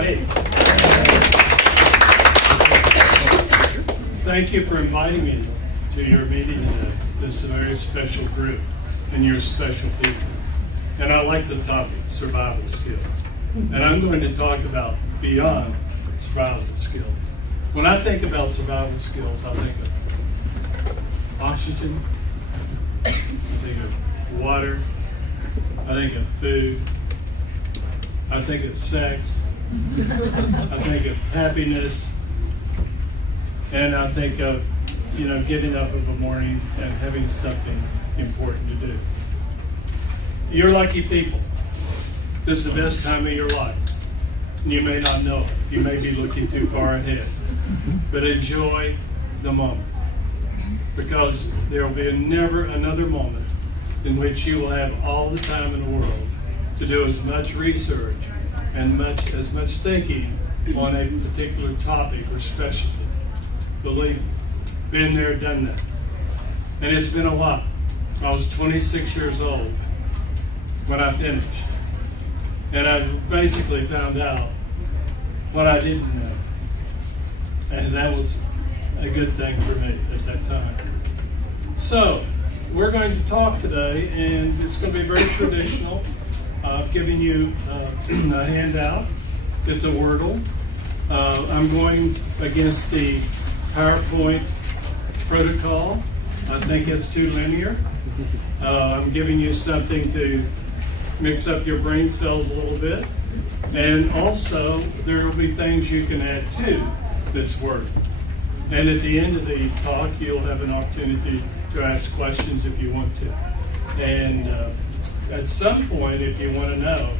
everybody. Thank you for inviting me to your meeting today. This is a very special group, and you're special people. And I like the topic, survival skills. And I'm going to talk about beyond survival skills. When I think about survival skills, I think of oxygen, I think of water, I think of food, I think of sex, I think of happiness, and I think of, getting up in the morning and having something important to do. You're lucky people. This is the best time of your life. You may not know it. You may be looking too far ahead. But enjoy the moment. Because there will be never another moment in which you will have all the time in the world to do as much research and as much thinking on a particular topic or specialty. Believe me, been there, done that. And it's been a while. I was 26 years old when I finished. And I basically found out what I didn't know. And that was a good thing for me at that time. So, we're going to talk today, and it's going to be very traditional. I've given you a handout. It's a Wordle. I'm going against the PowerPoint protocol. I think it's too linear. I'm giving you something to mix up your brain cells a little bit. And also, there will be things you can add to this work. And at the end of the talk, you'll have an opportunity to ask questions if you want to. And at some point, if you want to know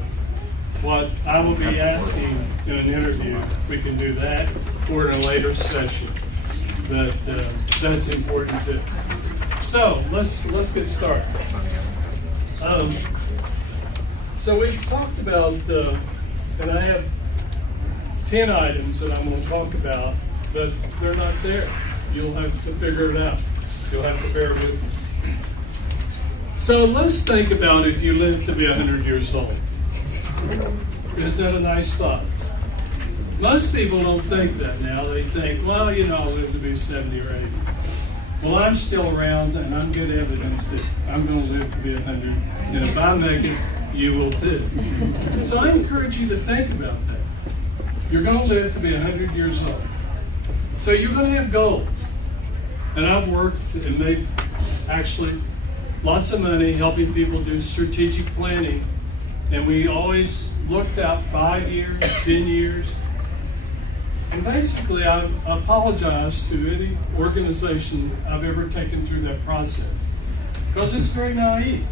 what I will be asking in an interview, we can do that, or in a later session. But that's important too. So let's get started. So we've talked about, and I have 10 items that I'm going to talk about, but they're not there. You'll have to figure it out. You'll have to bear with me. So let's think about if you live to be 100 years old. Is that a nice thought? Most people don't think that now. They think, well, I'll live to be 70 or 80. Well, I'm still around, and I'm good evidence that I'm going to live to be 100. And if I make it, you will too. So I encourage you to think about that. You're going to live to be 100 years old. So you're going to have goals. And I've worked and made actually lots of money helping people do strategic planning. And we always looked out 5 years, 10 years. And basically, I apologize to any organization I've ever taken through that process, because it's very naive.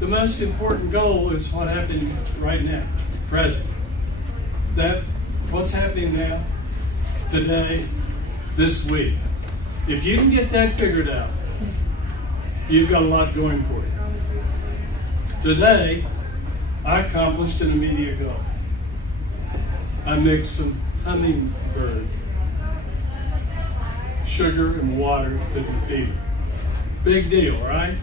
The most important goal is what happened right now, present. That what's happening now, today, this week. If you can get that figured out, you've got a lot going for you. Today, I accomplished an immediate goal. I mixed some hummingbird sugar and water to the feeder. Big deal, right?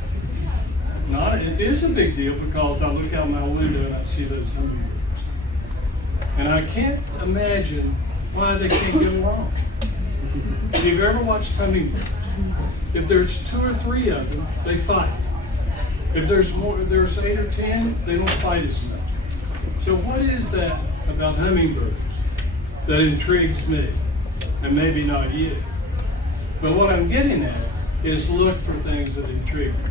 It is a big deal because I look out my window and I see those hummingbirds. And I can't imagine why they can't get along. If you've ever watched hummingbirds, if there's 2 or 3 of them, they fight. If there's 8 or 10, they don't fight as much. So what is that about hummingbirds that intrigues me? And maybe not you. But what I'm getting at is look for things that intrigue you.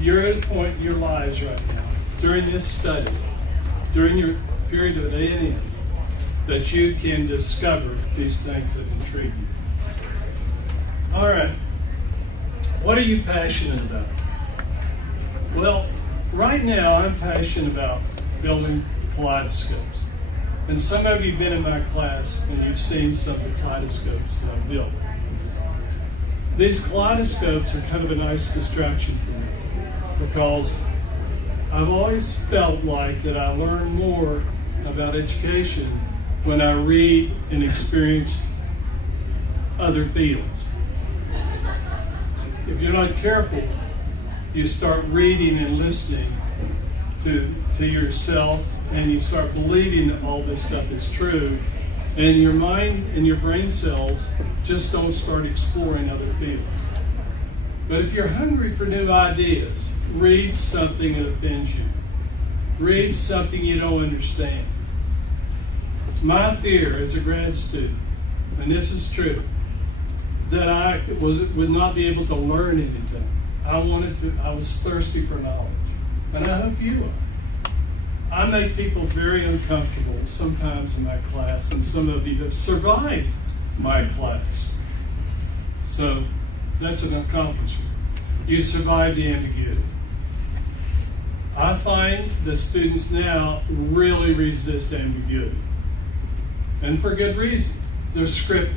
You're at a point in your lives right now, during this study, during your period of A&M, that you can discover these things that intrigue you. All right. What are you passionate about? Well, right now I'm passionate about building kaleidoscopes. And some of you have been in my class and you've seen some of the kaleidoscopes that I built. These kaleidoscopes are kind of a nice distraction for me because I've always felt like that I learn more about education when I read and experience other fields. If you're not careful, you start reading and listening to yourself and you start believing that all this stuff is true, and your mind and your brain cells just don't start exploring other fields. But if you're hungry for new ideas, read something that offends you. Read something you don't understand. My fear as a grad student, and this is true, that I would not be able to learn anything. I was thirsty for knowledge. And I hope you are. I make people very uncomfortable sometimes in my class, and some of you have survived my class. So that's an accomplishment. You survived the ambiguity. I find the students now really resist ambiguity. And for good reason. They're scripted.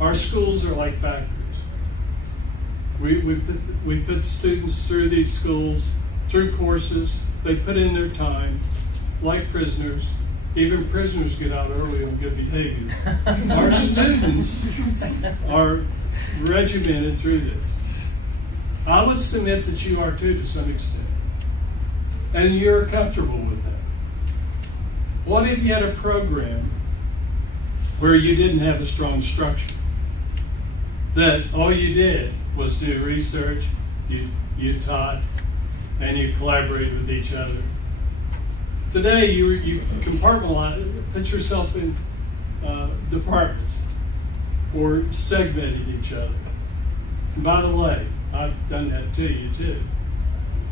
Our schools are like factories. We put students through these schools, through courses. They put in their time, like prisoners. Even prisoners get out early on good behavior. Our students are regimented through this. I would submit that you are too, to some extent. And you're comfortable with that. What if you had a program where you didn't have a strong structure? That all you did was do research, you taught, and you collaborated with each other. Today, you compartmentalize, put yourself in departments, or segmented each other. And by the way, I've done that to you too.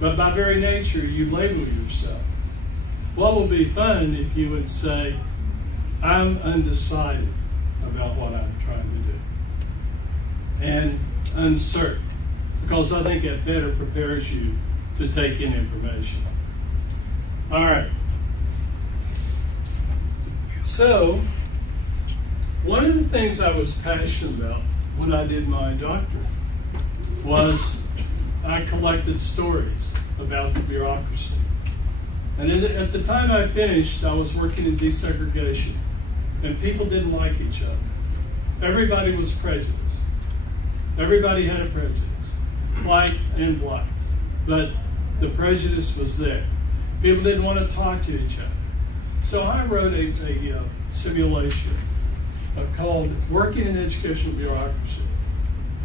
But by very nature, you label yourself. What would be fun if you would say, I'm undecided about what I'm trying to do. And uncertain. Because I think that better prepares you to take in information. All right. So, one of the things I was passionate about when I did my doctorate was I collected stories about the bureaucracy. And at the time I finished, I was working in desegregation, and people didn't like each other. Everybody was prejudiced. Everybody had a prejudice, white and blacks, but the prejudice was there. People didn't want to talk to each other. So I wrote a simulation called Working in Educational Bureaucracy.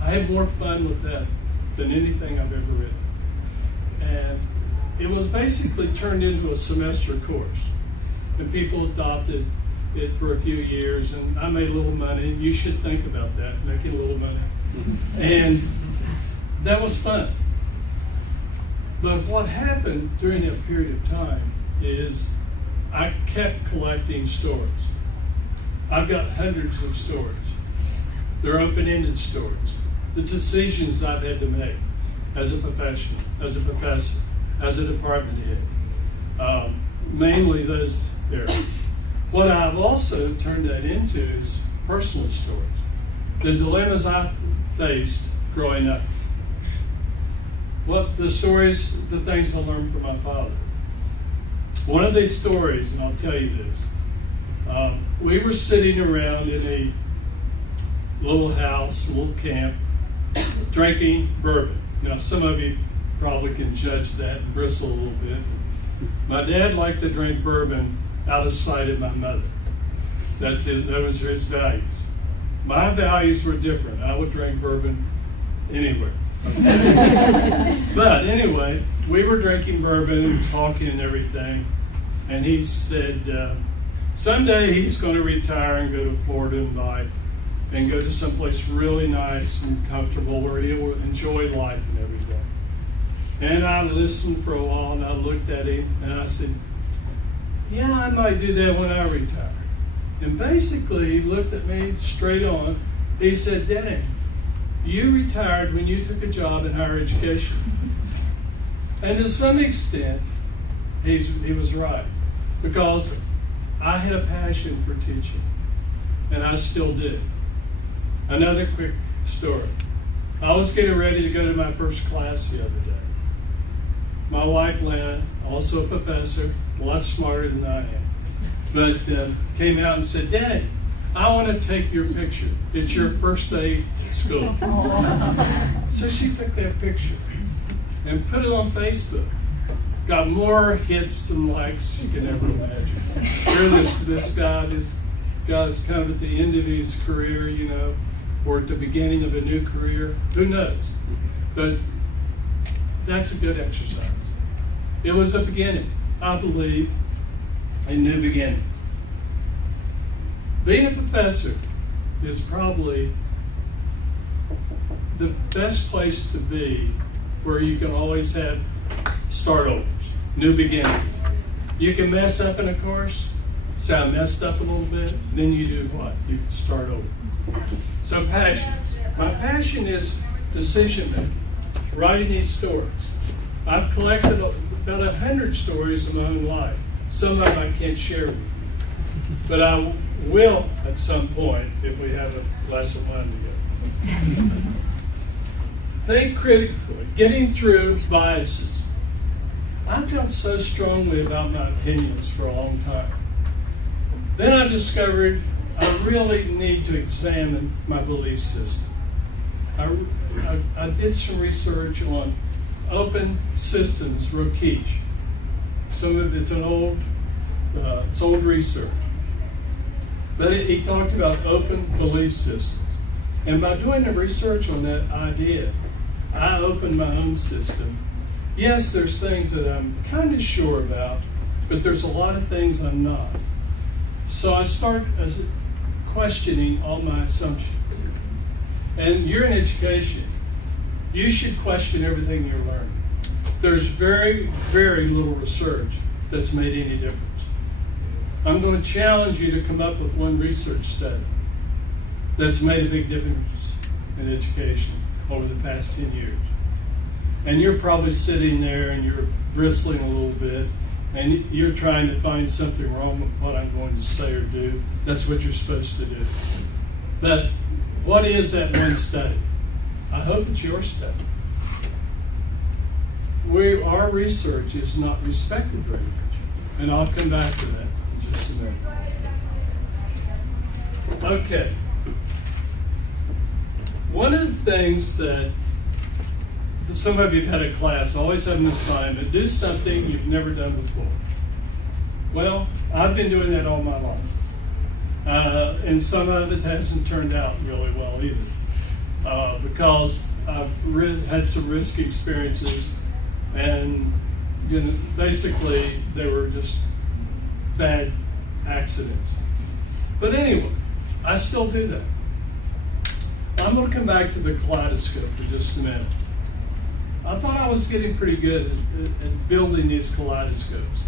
I had more fun with that than anything I've ever written. And it was basically turned into a semester course. And people adopted it for a few years, and I made a little money. You should think about that, making a little money. And that was fun. But what happened during that period of time is I kept collecting stories. I've got hundreds of stories. They're open-ended stories. The decisions I've had to make as a professional, as a professor, as a department head. Mainly those areas. What I've also turned that into is personal stories. The dilemmas I've faced growing up. What the stories, the things I learned from my father. One of these stories, and I'll tell you this, we were sitting around in a little house, a little camp, drinking bourbon. Now, some of you probably can judge that and bristle a little bit. My dad liked to drink bourbon out of sight of my mother. Those were his values. My values were different. I would drink bourbon anywhere. But anyway, we were drinking bourbon and talking and everything. And he said, someday he's going to retire and go to Florida and go to someplace really nice and comfortable where he'll enjoy life and everything. And I listened for a while, and I looked at him, and I said, yeah, I might do that when I retire. And basically, he looked at me straight on. He said, Dennie, you retired when you took a job in higher education. And to some extent, he was right. Because I had a passion for teaching, and I still do. Another quick story. I was getting ready to go to my first class the other day. My wife, Lana, also a professor, a lot smarter than I am, but came out and said, Dennie, I want to take your picture. It's your first day at school. So she took that picture and put it on Facebook. got more hits and likes you can ever imagine. Here this guy's kind of at the end of his career, you know, or at the beginning of a new career. Who knows? But that's a good exercise. It was a beginning, I believe, a new beginning. Being a professor is probably the best place to be, where you can always have start overs, new beginnings. You can mess up in a course, say I messed up a little bit, then you do what? You can start over. So passion. My passion is decision making, writing these stories. I've collected about 100 stories in my own life. Some of them I can't share with you. But I will at some point if we have a glass of wine together. Think critically, getting through biases. I felt so strongly about my opinions for a long time. Then I discovered I really need to examine my belief system. I did some research on open systems, Rokish. Some of it's old research. But he talked about open belief systems. And by doing the research on that idea, I opened my own system. Yes, there's things that I'm kind of sure about, but there's a lot of things I'm not. So I start questioning all my assumptions. And you're in education. You should question everything you're learning. There's very, very little research that's made any difference. I'm going to challenge you to come up with one research study that's made a big difference in education over the past 10 years. And you're probably sitting there and you're bristling a little bit, and you're trying to find something wrong with what I'm going to say or do. That's what you're supposed to do. But what is that one study? I hope it's your study. Our research is not respected very much. And I'll come back to that in just a minute. Okay. One of the things that some of you have had a class, always have an assignment, do something you've never done before. Well, I've been doing that all my life. And some of it hasn't turned out really well either. Because I've had some risky experiences, and basically they were just bad accidents. But anyway, I still do that. I'm going to come back to the kaleidoscope for just a minute. I thought I was getting pretty good at building these kaleidoscopes.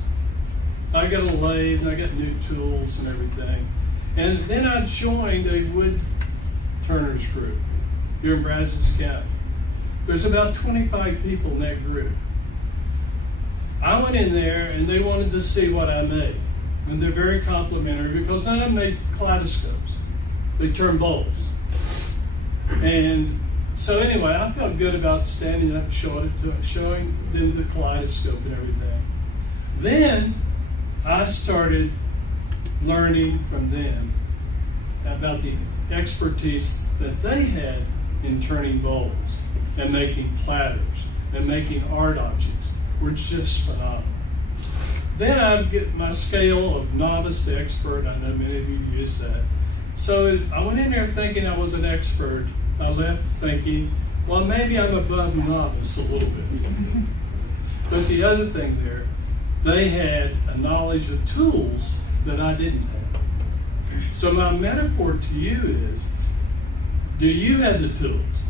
I got a lathe, and I got new tools and everything. And then I joined a wood turner's group here in Brazos County. There's about 25 people in that group. I went in there, and they wanted to see what I made. And they're very complimentary because none of them made kaleidoscopes. They turned bowls. And so anyway, I felt good about standing up and showing them the kaleidoscope and everything. Then I started learning from them about the expertise that they had in turning bowls and making platters and making art objects, were just phenomenal. Then I get my scale of novice to expert. I know many of you use that. So I went in there thinking I was an expert. I left thinking, well, maybe I'm above novice a little bit. But the other thing there, they had a knowledge of tools that I didn't have. So my metaphor to you is, do you have the tools?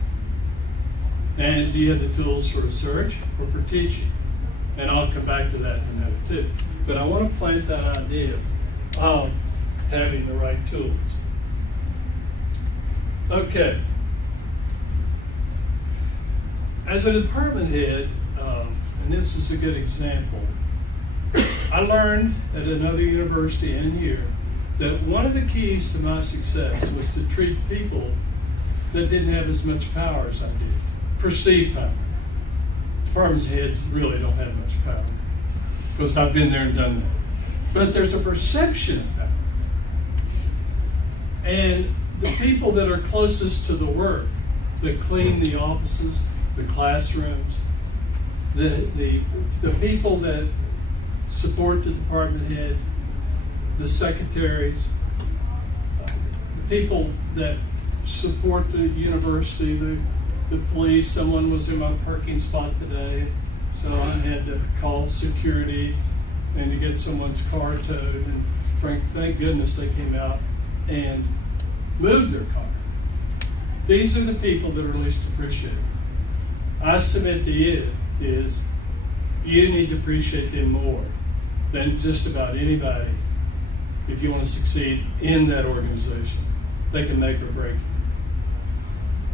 And do you have the tools for research or for teaching? And I'll come back to that in a minute too. But I want to plant that idea of having the right tools. Okay. As a department head, and this is a good example, I learned at another university in here that one of the keys to my success was to treat people that didn't have as much power as I did, perceived power. Department heads really don't have much power because I've been there and done that. But there's a perception of power. And the people that are closest to the work, that clean the offices, the classrooms, the people that support the department head, the secretaries, the people that support the university, the police. Someone was in my parking spot today, so I had to call security and to get someone's car towed. And thank goodness they came out and moved their car. These are the people that are least appreciated. I submit to you is you need to appreciate them more than just about anybody if you want to succeed in that organization. They can make or break you.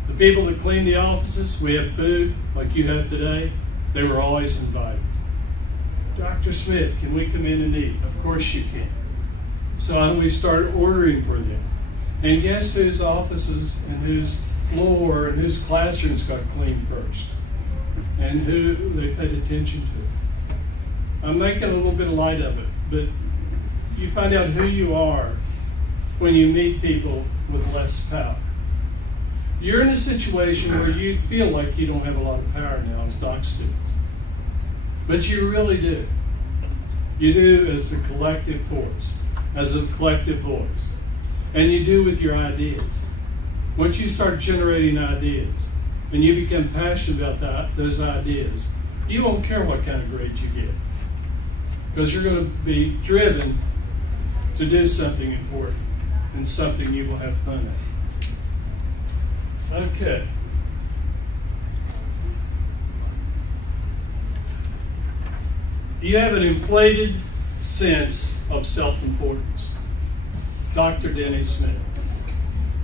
The people that clean the offices, we have food like you have today, they were always invited. Dr. Smith, can we come in and eat? Of course you can. So we started ordering for them. And guess whose offices and whose floor and whose classrooms got cleaned first? And who they paid attention to. I'm making a little bit of light of it, but you find out who you are when you meet people with less power. You're in a situation where you feel like you don't have a lot of power now as doc students, but you really do. You do as a collective force, as a collective voice, and you do with your ideas. Once you start generating ideas and you become passionate about those ideas, you won't care what kind of grades you get, because you're going to be driven to do something important and something you will have fun at. Okay. You have an inflated sense of self-importance. Dr. Dennie Smith.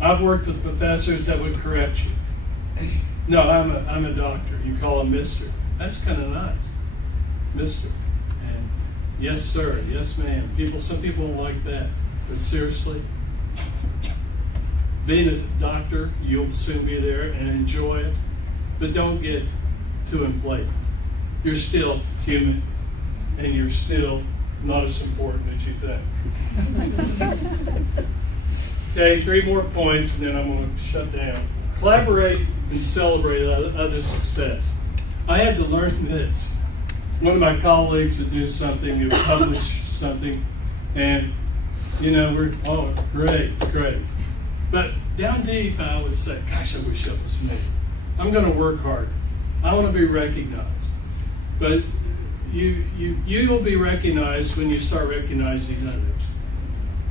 I've worked with professors that would correct you. No, I'm a doctor. You call him Mr. That's kind of nice. Mr. And yes, sir. Yes, ma'am. Some people don't like that. But seriously, being a doctor, you'll soon be there and enjoy it. But don't get too inflated. You're still human, and you're still not as important as you think. Okay, 3 more points, and then I'm going to shut down. Collaborate and celebrate other success. I had to learn this. One of my colleagues would do something, he would publish something, and, we're, great. But down deep, I would say, gosh, I wish that was me. I'm going to work harder. I want to be recognized. But you'll be recognized when you start recognizing others.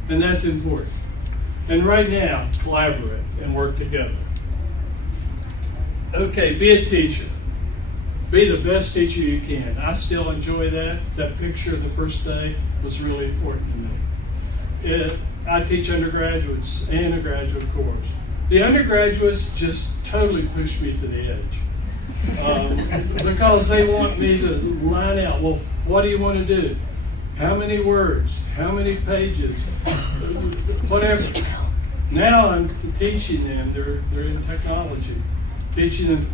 And that's important. And right now, collaborate and work together. Okay, be a teacher. Be the best teacher you can. I still enjoy that. That picture of the first day was really important to me. I teach undergraduates and a graduate course. The undergraduates just totally push me to the edge. Because they want me to line out, well, what do you want to do? How many words? How many pages? Whatever. Now I'm teaching them, they're in technology, teaching them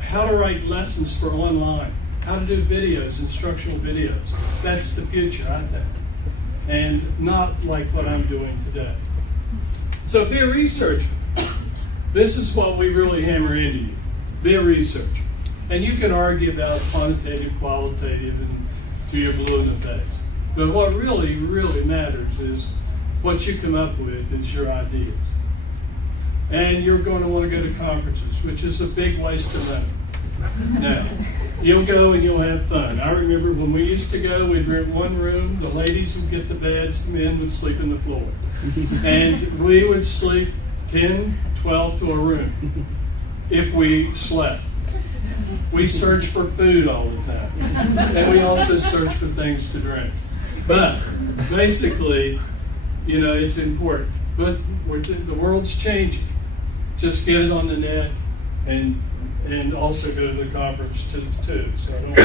how to write lessons for online, how to do videos, instructional videos. That's the future, I think. And not like what I'm doing today. So be a researcher. This is what we really hammer into you. Be a researcher. And you can argue about quantitative, qualitative, and till you're blue in the face. But what really, really matters is what you come up with is your ideas. And you're going to want to go to conferences, which is a big waste of money. Now, you'll go and you'll have fun. I remember when we used to go, we'd rent one room, the ladies would get the beds, the men would sleep on the floor. And we would sleep 10, 12 to a room if we slept. We searched for food all the time. And we also searched for things to drink. But basically, it's important. But the world's changing. Just get it on the net and also go to the conference too. So I don't want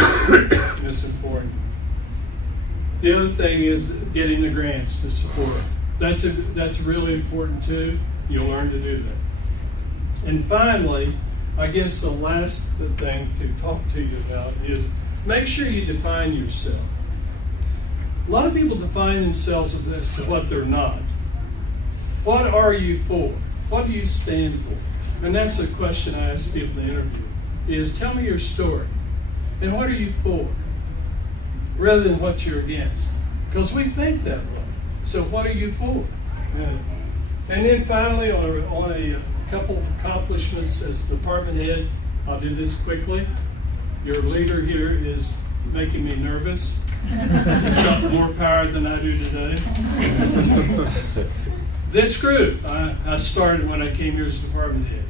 to misinform you. The other thing is getting the grants to support. That's really important too. You'll learn to do that. And finally, I guess the last thing to talk to you about is make sure you define yourself. A lot of people define themselves as to what they're not. What are you for? What do you stand for? And that's a question I ask people in the interview, is tell me your story. And what are you for? Rather than what you're against. Because we think that way. So what are you for? And then finally, on a couple of accomplishments as department head, I'll do this quickly. Your leader here is making me nervous. He's got more power than I do today. This group, I started when I came here as department head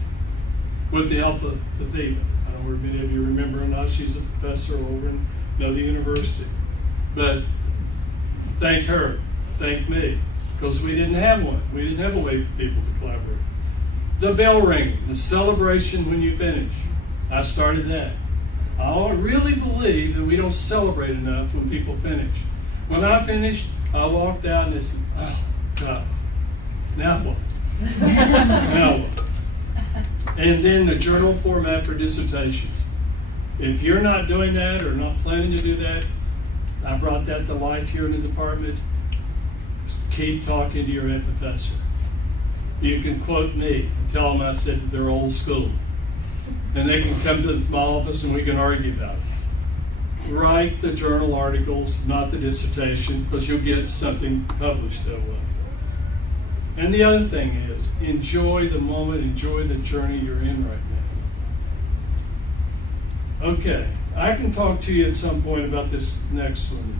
with the help of Athena. I don't know if many of you remember her now. She's a professor over in another university. But thank her, thank me, because we didn't have one. We didn't have a way for people to collaborate. The bell ringing, the celebration when you finish. I started that. I really believe that we don't celebrate enough when people finish. When I finished, I walked out and I said, oh, God, now what? Now what? And then the journal format for dissertations. If you're not doing that or not planning to do that, I brought that to life here in the department. Just keep talking to your head professor. You can quote me and tell them I said that they're old school. And they can come to my office and we can argue about it. Write the journal articles, not the dissertation, because you'll get something published that way. And the other thing is, enjoy the moment, enjoy the journey you're in right now. Okay, I can talk to you at some point about this next one.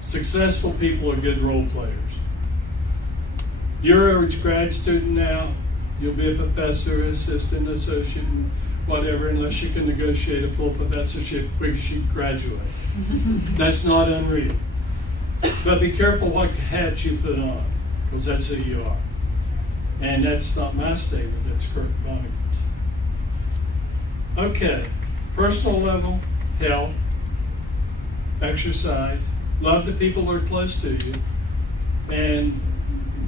Successful people are good role players. You're a grad student now. You'll be a professor, assistant, associate, and whatever, unless you can negotiate a full professorship because you graduate. That's not unreal. But be careful what hat you put on, because that's who you are. And that's not my statement, that's Kurt Vonnegut's. Okay, personal level, health, exercise, love the people that are close to you, and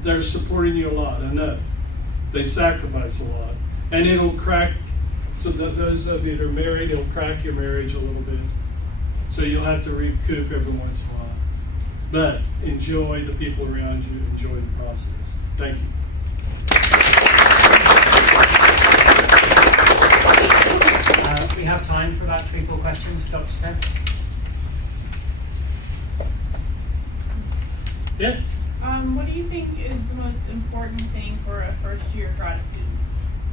they're supporting you a lot, I know. They sacrifice a lot. And it'll crack, so those of you that are married, it'll crack your marriage a little bit. So you'll have to recoup every once in a while. But enjoy the people around you, enjoy the process. Thank you. We have time for about 3-4 questions for Dr. Smith. Yes? What do you think is the most important thing for a first-year grad student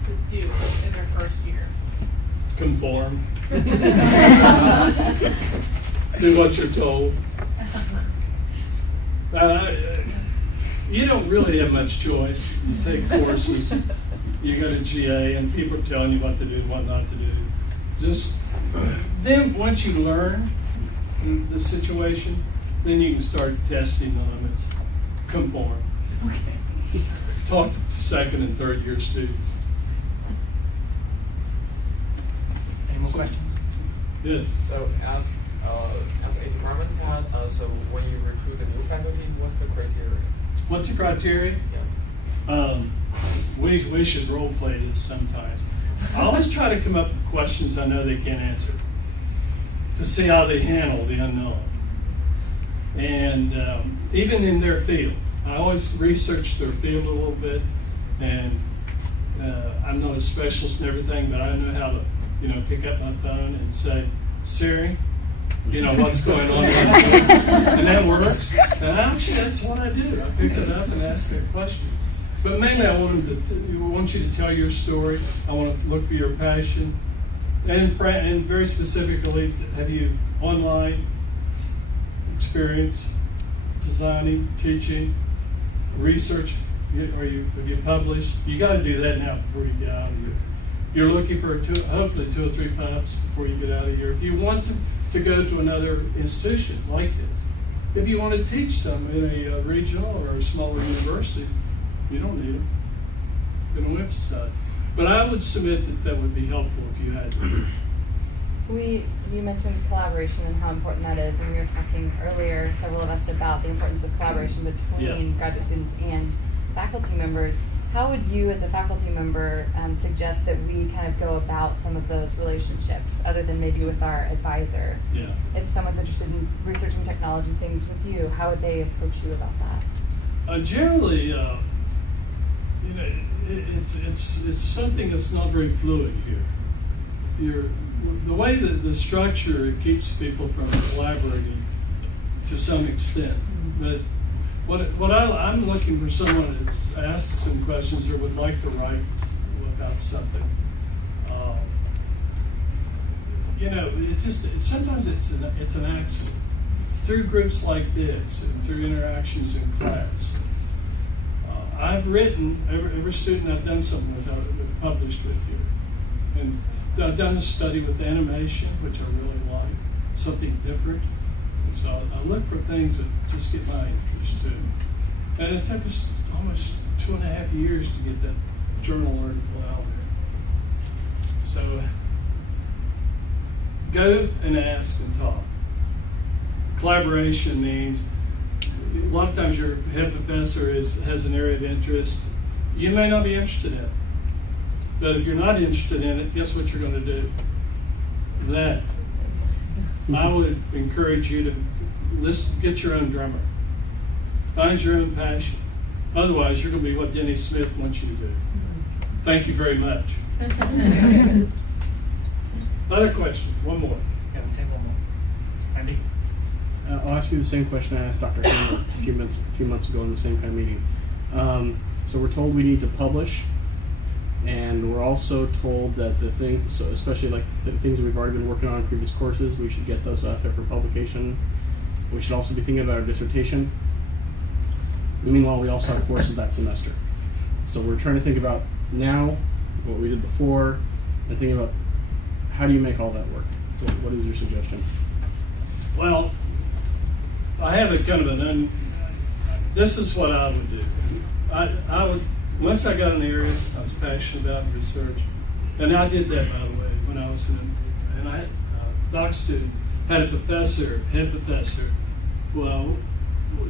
to do in their first year? Conform. Do what you're told. You don't really have much choice. You take courses, you go to GA, and people are telling you what to do and what not to do. Just then, once you learn the situation, then you can start testing the limits. Conform. Okay. Talk to second and third year students. Any more questions? Yes. So as a department head, so when you recruit a new faculty, what's the criteria? What's the criteria? Yeah. We should role play this sometimes. I always try to come up with questions I know they can't answer to see how they handle the unknown. And even in their field, I always research their field a little bit, and I'm not a specialist in everything, but I know how to, pick up my phone and say, Siri, what's going on right now? And that works. And actually, that's what I do. I pick it up and ask a question. But mainly, I want you to tell your story. I want to look for your passion, and very specifically, have you online experience, designing, teaching, research? Have you published? You got to do that now before you get out of here. You're looking for hopefully 2 or 3 pubs before you get out of here. If you want to go to another institution like this, if you want to teach some in a regional or a smaller university, you don't need them. They don't emphasize. But I would submit that would be helpful if you had them. You mentioned collaboration and how important that is, and we were talking earlier, several of us, about the importance of collaboration between graduate students and faculty members. How would you, as a faculty member, suggest that we kind of go about some of those relationships, other than maybe with our advisor? Yeah. If someone's interested in researching technology things with you, how would they approach you about that? Generally, it's something that's not very fluid here. the way that the structure, it keeps people from collaborating to some extent. But I'm looking for someone that's asked some questions or would like to write about something. Sometimes it's an accident. Through groups like this and through interactions in class. I've written, every student I've done something with, I've published with you. And I've done a study with animation, which I really like, something different. And so I look for things that just get my interest too. And it took us almost 2.5 years to get that journal article out there. So go and ask and talk. Collaboration means a lot of times your head professor has an area of interest. You may not be interested in it. But if you're not interested in it, guess what you're going to do? That. I would encourage you to get your own drummer. Find your own passion. Otherwise, you're going to be what Dennie Smith wants you to do. Thank you very much. Other questions? One more. Yeah, we'll take one more. Andy? I'll ask you the same question I asked Dr. Hammer a few months ago in the same kind of meeting. So we're told we need to publish, and we're also told that so especially like the things that we've already been working on in previous courses, we should get those out there for publication. We should also be thinking about our dissertation. Meanwhile, we also have courses that semester. So we're trying to think about now what we did before, and thinking about how do you make all that work? What is your suggestion? Well, I have a kind of this is what I would do. I would, once I got an area I was passionate about research, and I did that, by the way, when I was and I had a doc student, had a head professor, well,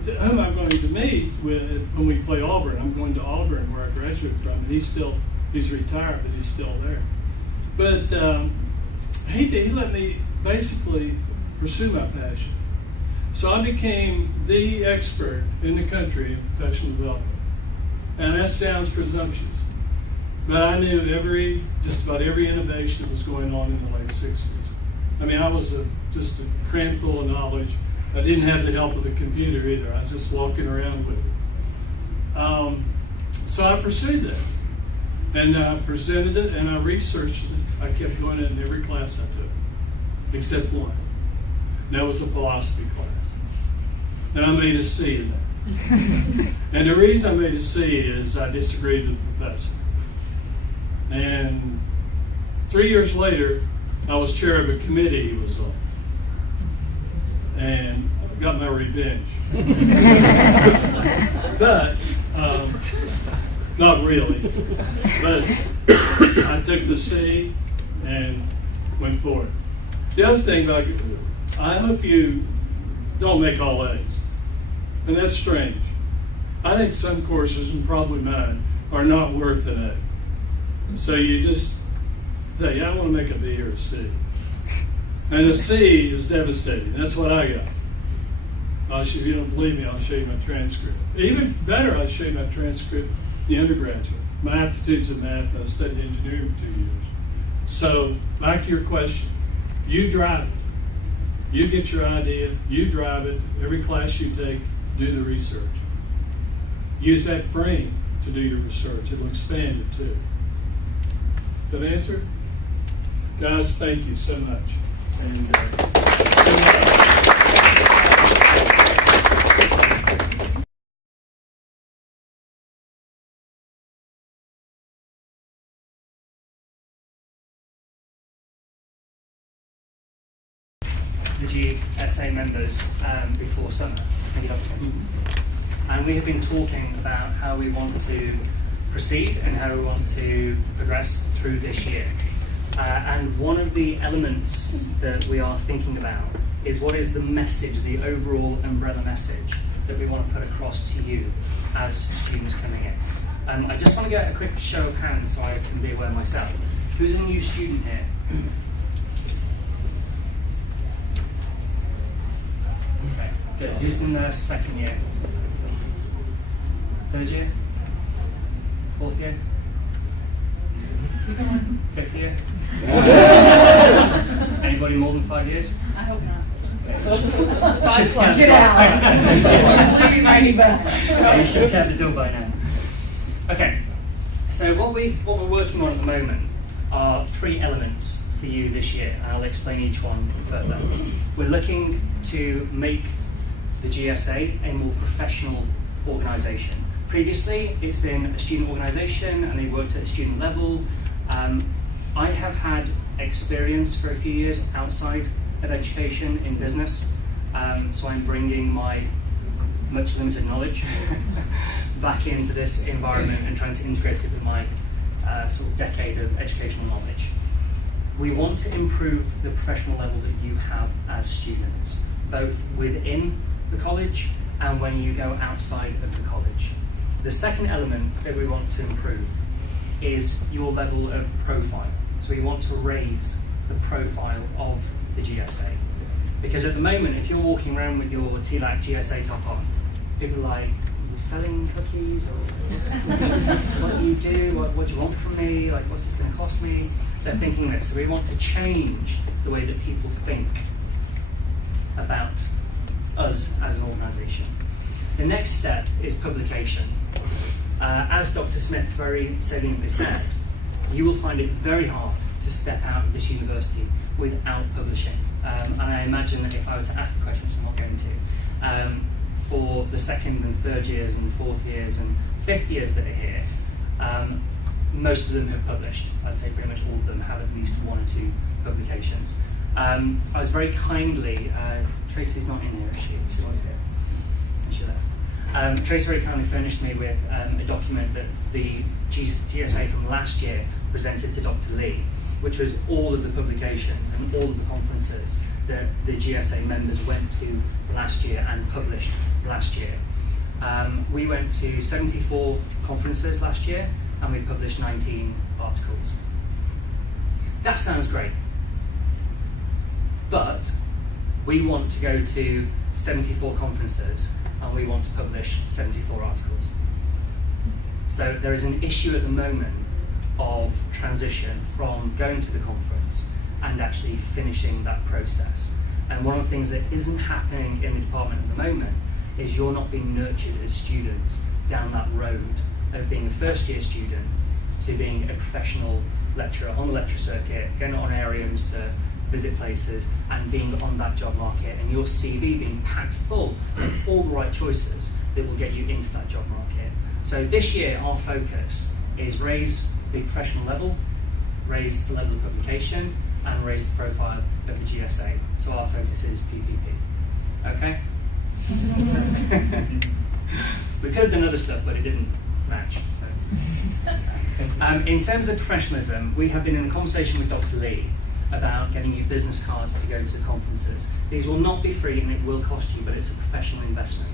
whom I'm going to meet with when we play Auburn. I'm going to Auburn where I graduated from, and he's retired, but he's still there. But he let me basically pursue my passion. So I became the expert in the country in professional development. And that sounds presumptuous, but I knew just about every innovation that was going on in the late 60s. I mean, I was just a cram full of knowledge. I didn't have the help of a computer either. I was just walking around with it. So I pursued that. And I presented it and I researched it. I kept going in every class I took, except one. And that was a philosophy class. And I made a C in that. And the reason I made a C is I disagreed with the professor. And 3 years later, I was chair of a committee he was on. And I got my revenge. But, not really. But I took the C and went forward. The other thing, I hope you don't make all A's. And that's strange. I think some courses, and probably mine, are not worth an A. So you just say, I want to make a B or a C. And a C is devastating. That's what I got. If you don't believe me, I'll show you my transcript. Even better, I'll show you my transcript, the undergraduate. My aptitudes in math, and I studied engineering for 2 years. So, back to your question. You drive it. You get your idea, you drive it. Every class you take, do the research. Use that frame to do your research. It'll expand it too. Does that answer? Guys, thank you so much. And, the GSA members before summer. Thank you, Dr. Smith. And we have been talking about how we want to proceed and how we want to progress through this year. And one of the elements that we are thinking about is what is the message, the overall umbrella message that we want to put across to you as students coming in. I just want to get a quick show of hands so I can be aware myself. Who's a new student here? Okay, good. Who's in the second year? Third year? Fourth year? Fifth year? Anybody more than 5 years? I hope not. Get out. Should be writing back. Yeah, you should have the door by now. Okay, so what we're working on at the moment are 3 elements for you this year, and I'll explain each one further. We're looking to make the GSA a more professional organisation. Previously, it's been a student organisation, and they worked at a student level. I have had experience for a few years outside of education in business, so I'm bringing my much limited knowledge back into this environment and trying to integrate it with my sort of decade of educational knowledge. We want to improve the professional level that you have as students, both within the college and when you go outside of the college. The second element that we want to improve is your level of profile. So we want to raise the profile of the GSA. Because at the moment, if you're walking around with your TLAC GSA top on, people are like, are you selling cookies? Or what do you do? What do you want from me? Like, what's this going to cost me? They're thinking this. So we want to change the way that people think about us as an organisation. The next step is publication. As Dr. Smith very saliently said, you will find it very hard to step out of this university without publishing. And I imagine that if I were to ask the question, which I'm not going to, for the second and third years and fourth years and fifth years that are here, most of them have published. I'd say pretty much all of them have at least 1 or 2 publications. I was very kindly, Tracy's not in here, is she? She was here. She left. Tracy very kindly furnished me with a document that the GSA from last year presented to Dr. Lee, which was all of the publications and all of the conferences that the GSA members went to last year and published last year. We went to 74 conferences last year and we published 19 articles. That sounds great, but we want to go to 74 conferences and we want to publish 74 articles. So there is an issue at the moment of transition from going to the conference and actually finishing that process. And one of the things that isn't happening in the department at the moment is you're not being nurtured as students down that road of being a first year student to being a professional lecturer on the lecture circuit, going on aeriums to visit places and being on that job market, and your CV being packed full of all the right choices that will get you into that job market. So this year our focus is raise the professional level, raise the level of publication, and raise the profile of the GSA. So our focus is PPP. Okay? We could have done other stuff, but it didn't match. So. In terms of professionalism, we have been in a conversation with Dr. Lee about getting you business cards to go to conferences. These will not be free and it will cost you, but it's a professional investment,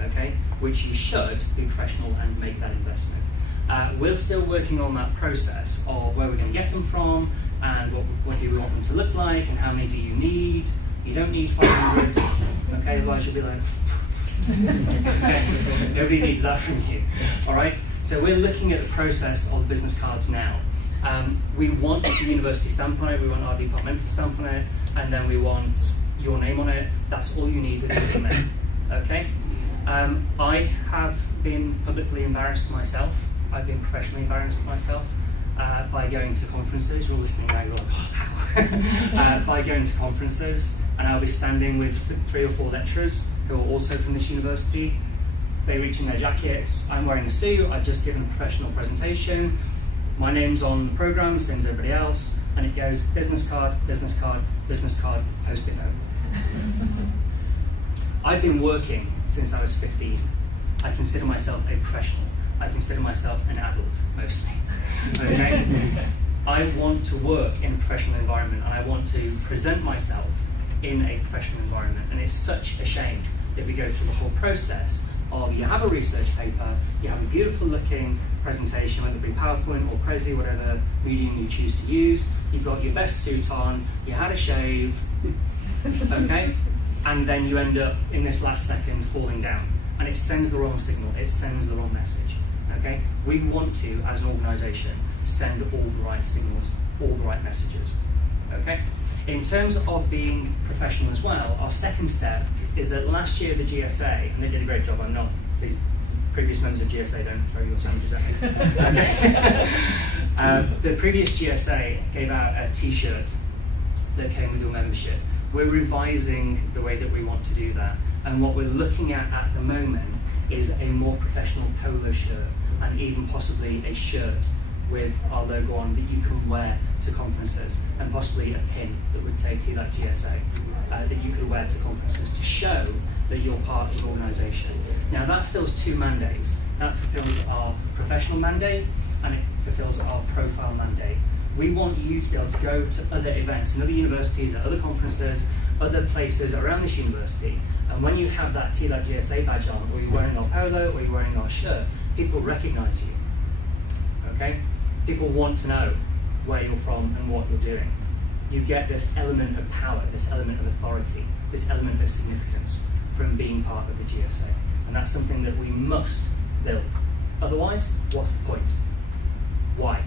okay? Which you should be professional and make that investment. We're still working on that process of where we're going to get them from and what do we want them to look like and how many do you need. You don't need 500, okay? Otherwise you'll be like, okay. Nobody needs that from you, all right? So we're looking at the process of business cards now. We want the university stamp on it, we want our departmental stamp on it, and then we want your name on it. That's all you need with your name, okay? I have been publicly embarrassed myself. I've been professionally embarrassed myself by going to conferences. You're listening now, you're like, how? By going to conferences, and I'll be standing with 3 or 4 lecturers who are also from this university. They reach in their jackets, I'm wearing a suit, I've just given a professional presentation, my name's on the programme, same as everybody else, and it goes business card, business card, business card, post-it note. I've been working since I was 15. I consider myself a professional. I consider myself an adult, mostly. Okay? I want to work in a professional environment and I want to present myself in a professional environment. And it's such a shame that we go through the whole process of you have a research paper, you have a beautiful looking presentation, whether it be PowerPoint or Prezi, whatever medium you choose to use, you've got your best suit on, you had a shave, okay? And then you end up in this last second falling down. And it sends the wrong signal, it sends the wrong message, okay? We want to, as an organisation, send all the right signals, all the right messages, okay? In terms of being professional as well, our second step is that last year the GSA, and they did a great job, I'm not, please, previous members of GSA, don't throw your sandwiches at me. Okay. The previous GSA gave out a t-shirt that came with your membership. We're revising the way that we want to do that, and what we're looking at the moment is a more professional polo shirt, and even possibly a shirt with our logo on that you can wear to conferences, and possibly a pin that would say TLAC GSA that you could wear to conferences to show that you're part of the organisation. Now that fulfills two mandates. That fulfills our professional mandate and it fulfills our profile mandate. We want you to be able to go to other events, and other universities, at other conferences, other places around this university, and when you have that TLAC GSA badge on, or you're wearing our polo, or you're wearing our shirt, people recognise you. Okay? People want to know where you're from and what you're doing. You get this element of power, this element of authority, this element of significance from being part of the GSA. And that's something that we must build. Otherwise, what's the point? Why?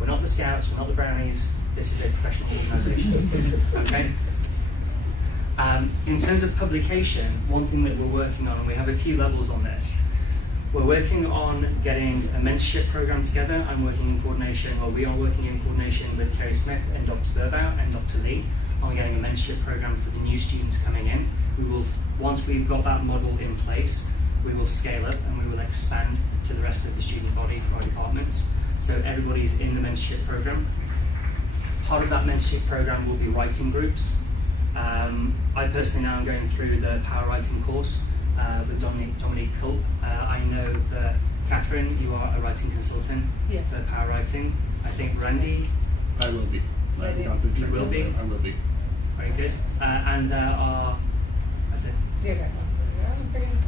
We're not the Scouts, we're not the Brownies, this is a professional organisation. Okay? In terms of publication, one thing that we're working on, and we have a few levels on this, we're working on getting a mentorship program together. I'm working in coordination, or we are working in coordination with Kerry Smith and Dr. Burbow and Dr. Lee on getting a mentorship program for the new students coming in. We will, once we've got that model in place, we will scale up and we will expand to the rest of the student body for our departments. So everybody's in the mentorship program. Part of that mentorship program will be writing groups. I personally now am going through the power writing course with Dominique Culp. I know that Catherine, you are a writing consultant for power writing. I think Randy. I will be. Ready. You will be? I will be. Very good. And there are, that's it.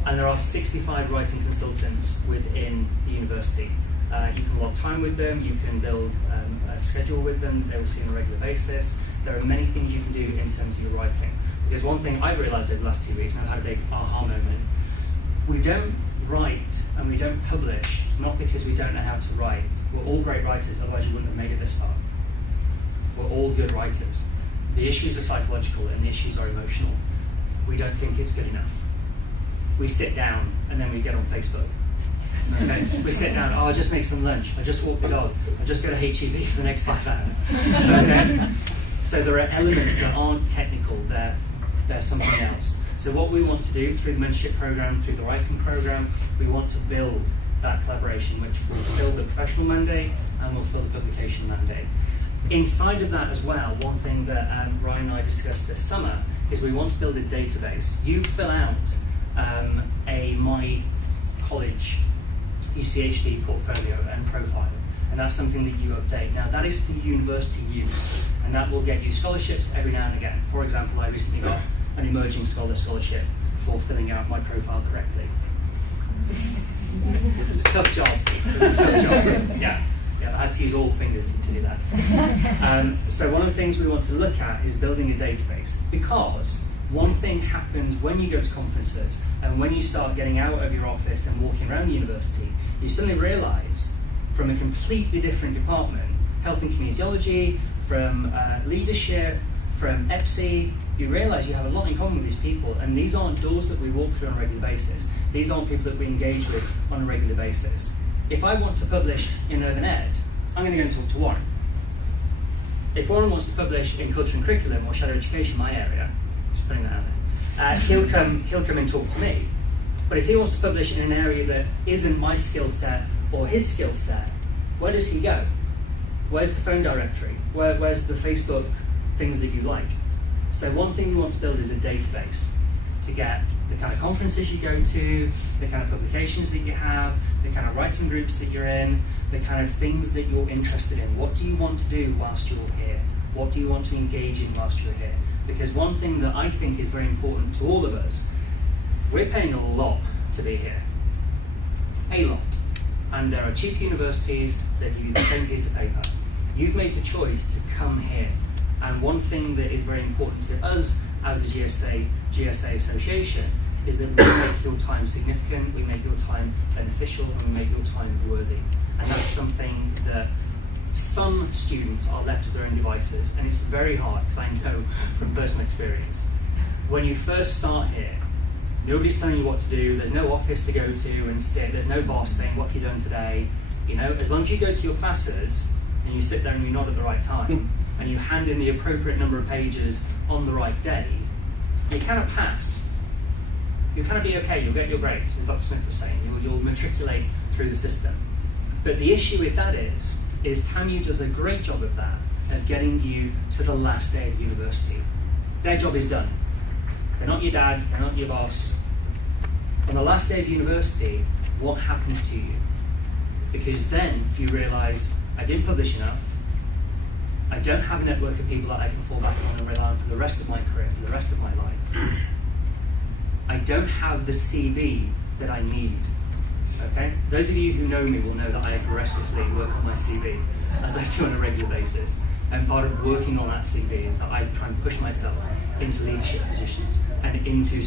And there are 65 writing consultants within the university. You can log time with them, you can build a schedule with them, they will see on a regular basis. There are many things you can do in terms of your writing. Because one thing I've realised over the last 2 weeks, and I've had a big aha moment, we don't write and we don't publish, not because we don't know how to write. We're all great writers, otherwise you wouldn't have made it this far. We're all good writers. The issues are psychological and the issues are emotional. We don't think it's good enough. We sit down and then we get on Facebook. Okay? We sit down, oh, I'll just make some lunch, I just walk the dog, I just go to HEB for the next 5 hours. Okay? So there are elements that aren't technical, they're something else. So what we want to do through the mentorship program, through the writing program, we want to build that collaboration, which will fill the professional mandate and will fill the publication mandate. Inside of that as well, one thing that Ryan and I discussed this summer is we want to build a database. You fill out a My College ECHD portfolio and profile, and that's something that you update. Now that is for university use, and that will get you scholarships every now and again. For example, I recently got an emerging scholarship for filling out my profile correctly. It's a tough job. It's a tough job. Yeah, I had to use all fingers to do that. So one of the things we want to look at is building a database, because one thing happens when you go to conferences and when you start getting out of your office and walking around the university, you suddenly realise from a completely different department, health and kinesiology, from leadership, from EPSI, you realise you have a lot in common with these people, and these aren't doors that we walk through on a regular basis. These aren't people that we engage with on a regular basis. If I want to publish in Urban Ed, I'm going to go and talk to Warren. If Warren wants to publish in Culture and Curriculum or Shadow Education, my area, just putting that out there, he'll come and talk to me. But if he wants to publish in an area that isn't my skill set or his skill set, where does he go? Where's the phone directory? Where's the Facebook things that you like? So one thing we want to build is a database to get the kind of conferences you go to, the kind of publications that you have, the kind of writing groups that you're in, the kind of things that you're interested in. What do you want to do whilst you're here? What do you want to engage in whilst you're here? Because one thing that I think is very important to all of us, we're paying a lot to be here. A lot. And there are cheap universities that give you the same piece of paper. You've made the choice to come here. And one thing that is very important to us as the GSA Association is that we make your time significant, we make your time beneficial, and we make your time worthy. And that's something that some students are left to their own devices, and it's very hard, because I know from personal experience. When you first start here, nobody's telling you what to do, there's no office to go to and sit, there's no boss saying, what have you done today? You know, as long as you go to your classes, and you sit there and you nod at the right time, and you hand in the appropriate number of pages on the right day, you kind of pass. You'll kind of be okay, you'll get your grades, as Dr. Smith was saying, you'll matriculate through the system. But the issue with that is TAMU does a great job of that, of getting you to the last day of university. Their job is done. They're not your dad, they're not your boss. On the last day of university, what happens to you? Because then you realise, I didn't publish enough, I don't have a network of people that I can fall back on and rely on for the rest of my career, for the rest of my life. I don't have the CV that I need. Okay? Those of you who know me will know that I aggressively work on my CV, as I do on a regular basis. And part of working on that CV is that I try and push myself into leadership positions and into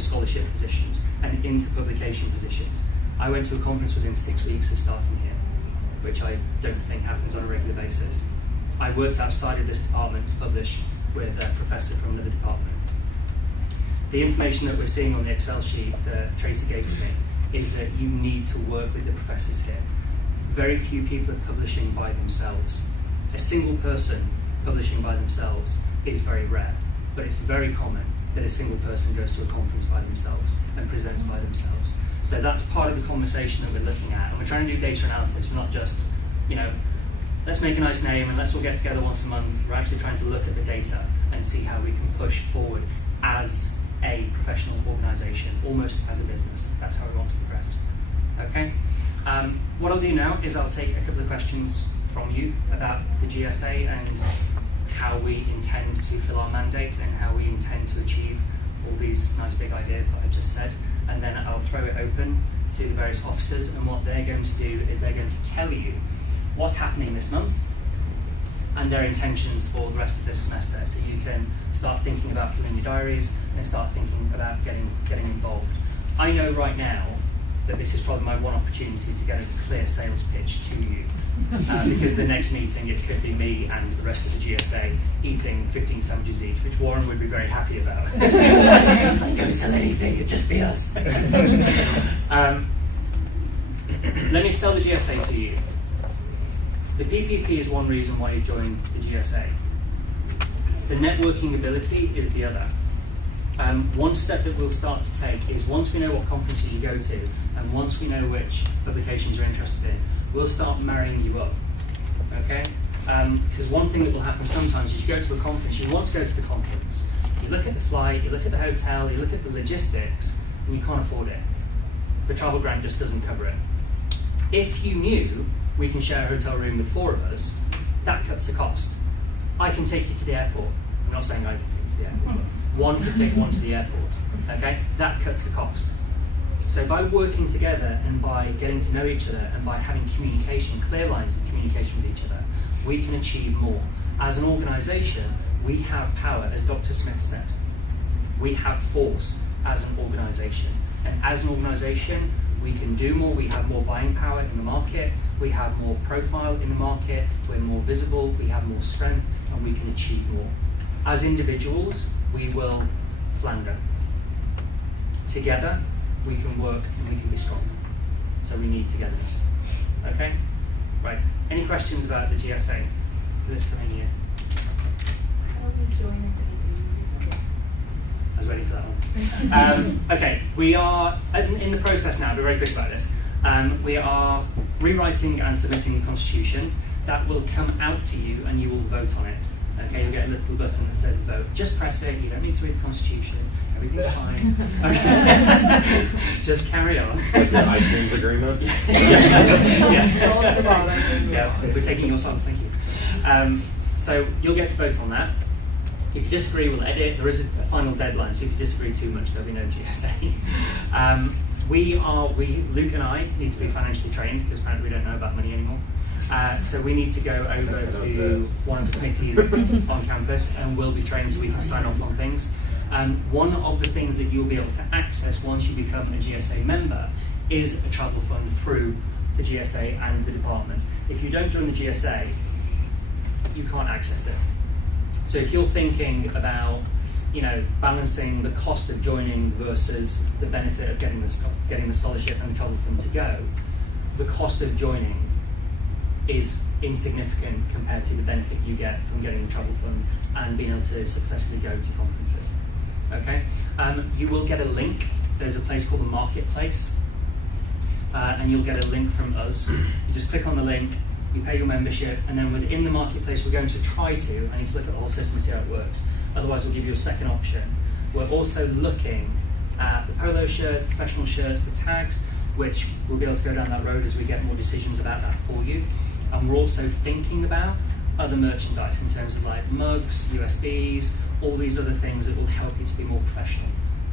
scholarship positions and into publication positions. I went to a conference within 6 weeks of starting here, which I don't think happens on a regular basis. I worked outside of this department to publish with a professor from another department. The information that we're seeing on the Excel sheet that Tracy gave to me is that you need to work with the professors here. Very few people are publishing by themselves. A single person publishing by themselves is very rare, but it's very common that a single person goes to a conference by themselves and presents by themselves. So that's part of the conversation that we're looking at, and we're trying to do data analysis. We're not just, let's make a nice name and let's all get together once a month. We're actually trying to look at the data and see how we can push forward as a professional organisation, almost as a business. That's how we want to progress. Okay? What I'll do now is I'll take a couple of questions from you about the GSA and how we intend to fill our mandate and how we intend to achieve all these nice big ideas that I just said. And then I'll throw it open to the various officers, and what they're going to do is they're going to tell you what's happening this month and their intentions for the rest of this semester, so you can start thinking about filling your diaries and start thinking about getting involved. I know right now that this is probably my one opportunity to get a clear sales pitch to you, because the next meeting it could be me and the rest of the GSA eating 15 sandwiches each, which Warren would be very happy about. He's like, don't sell anything, it'd just be us. Let me sell the GSA to you. The PPP is one reason why you joined the GSA. The networking ability is the other. One step that we'll start to take is, once we know what conferences you go to and once we know which publications you're interested in, we'll start marrying you up. Okay? Because one thing that will happen sometimes is you go to a conference, you want to go to the conference, you look at the flight, you look at the hotel, you look at the logistics, and you can't afford it. The travel grant just doesn't cover it. If you knew we can share a hotel room with 4 of us, that cuts the cost. I can take you to the airport. I'm not saying I can take you to the airport, but one can take one to the airport. Okay? That cuts the cost. So by working together and by getting to know each other and by having communication, clear lines of communication with each other, we can achieve more. As an organisation, we have power, as Dr. Smith said. We have force as an organisation. And as an organisation, we can do more, we have more buying power in the market, we have more profile in the market, we're more visible, we have more strength, and we can achieve more. As individuals, we will flounder. Together, we can work and we can be strong. So we need togetherness. Okay? Right. Any questions about the GSA for this coming year? How will you join it? I was waiting for that one. Okay, we are in the process now, be very quick about this. We are rewriting and submitting the Constitution. That will come out to you and you will vote on it. Okay, you'll get a little button that says vote. Just press it, you don't need to read the Constitution, everything's fine. Okay. Just carry on. Like your iTunes agreement? Yeah, we're taking your songs, thank you. So you'll get to vote on that. If you disagree, we'll edit. There is a final deadline, so if you disagree too much, there'll be no GSA. Luke and I need to be financially trained, because apparently we don't know about money anymore. So we need to go over to one of the committees on campus, and we'll be trained so we can sign off on things. One of the things that you'll be able to access once you become a GSA member is a travel fund through the GSA and the department. If you don't join the GSA, you can't access it. So if you're thinking about, balancing the cost of joining versus the benefit of getting the scholarship and the travel fund to go, the cost of joining is insignificant compared to the benefit you get from getting the travel fund and being able to successfully go to conferences. Okay, you will get a link. There's a place called the Marketplace, and you'll get a link from us. You just click on the link, you pay your membership, and then within the Marketplace, we're going to try to, I need to look at the whole system and see how it works. Otherwise, we'll give you a second option. We're also looking at the polo shirts, professional shirts, the tags, which we'll be able to go down that road as we get more decisions about that for you. And we're also thinking about other merchandise in terms of like mugs, USBs, all these other things that will help you to be more professional.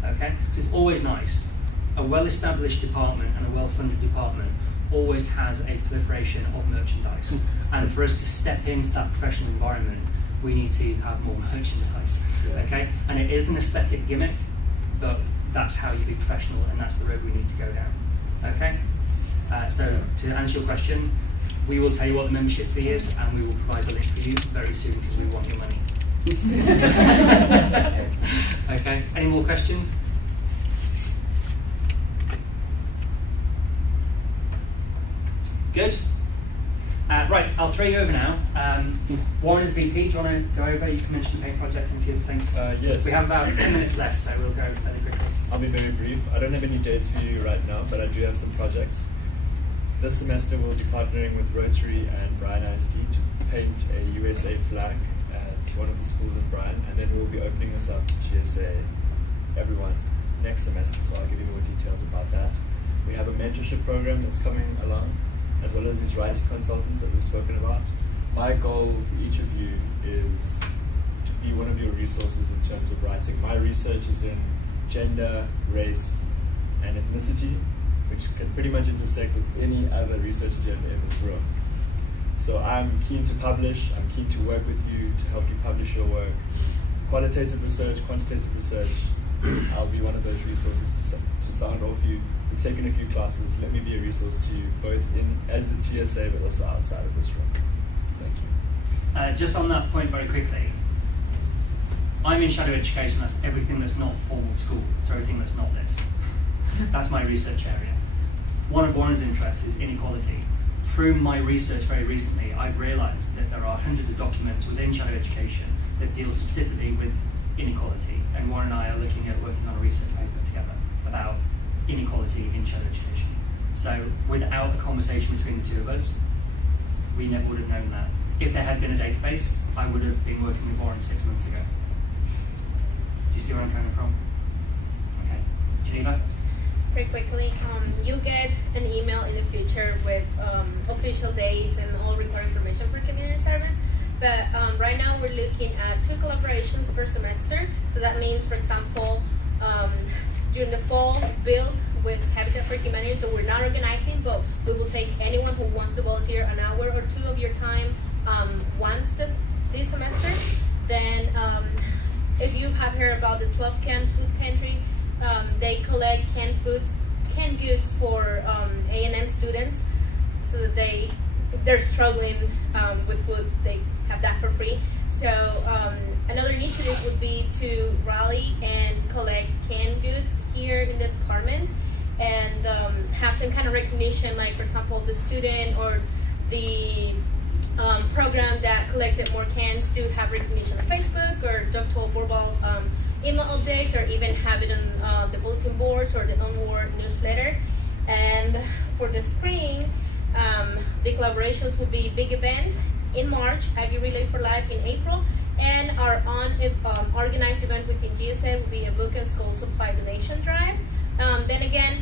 Okay? Because it's always nice. A well-established department and a well-funded department always has a proliferation of merchandise. And for us to step into that professional environment, we need to have more merchandise. Okay? And it is an aesthetic gimmick, but that's how you be professional, and that's the road we need to go down. Okay? So to answer your question, we will tell you what the membership fee is, and we will provide the link for you very soon because we want your money. Okay, any more questions? Good. Right, I'll throw you over now. Warren is VP. Do you want to go over? You can mention the paint projects and a few other things. Yes. We have about 10 minutes left, so we'll go fairly quickly. I'll be very brief. I don't have any dates for you right now, but I do have some projects. This semester we'll be partnering with Rotary and Bryan ISD to paint a USA flag at one of the schools in Bryan, and then we'll be opening this up to GSA, everyone, next semester, so I'll give you more details about that. We have a mentorship program that's coming along, as well as these writing consultants that we've spoken about. My goal for each of you is to be one of your resources in terms of writing. My research is in gender, race, and ethnicity, which can pretty much intersect with any other research agenda in this room. So I'm keen to publish, I'm keen to work with you to help you publish your work. Qualitative research, quantitative research, I'll be one of those resources to sound off you. We've taken a few classes, let me be a resource to you, both in as the GSA but also outside of this room. Thank you. Just on that point very quickly, I'm in shadow education, that's everything that's not formal school, so everything that's not this. That's my research area. One of Warren's interests is inequality. Through my research very recently, I've realized that there are hundreds of documents within shadow education that deal specifically with inequality, and Warren and I are looking at working on a research paper together about inequality in shadow education. So without a conversation between the two of us, we never would have known that. If there had been a database, I would have been working with Warren 6 months ago. Do you see where I'm coming from? Okay. Geneva? Very quickly, you'll get an email in the future with official dates and all required information for community service. But right now we're looking at 2 collaborations per semester. So that means, for example, during the fall, build with Habitat for Humanity. So we're not organizing, but we will take anyone who wants to volunteer an hour or 2 of your time once this semester. Then if you have heard about the 12 Can Food Pantry, they collect canned goods for A&M students, so that if they're struggling with food, they have that for free. So another initiative would be to rally and collect canned goods here in the department, and have some kind of recognition, like for example the student or the program that collected more cans to have recognition on Facebook, or Dr. Borbal's email updates, or even have it on the bulletin boards or the Onward newsletter. And for the spring, the collaborations will be big event in March, Aggie Relay for Life in April, and our organized event within GSA will be a book and school supply donation drive. Then again,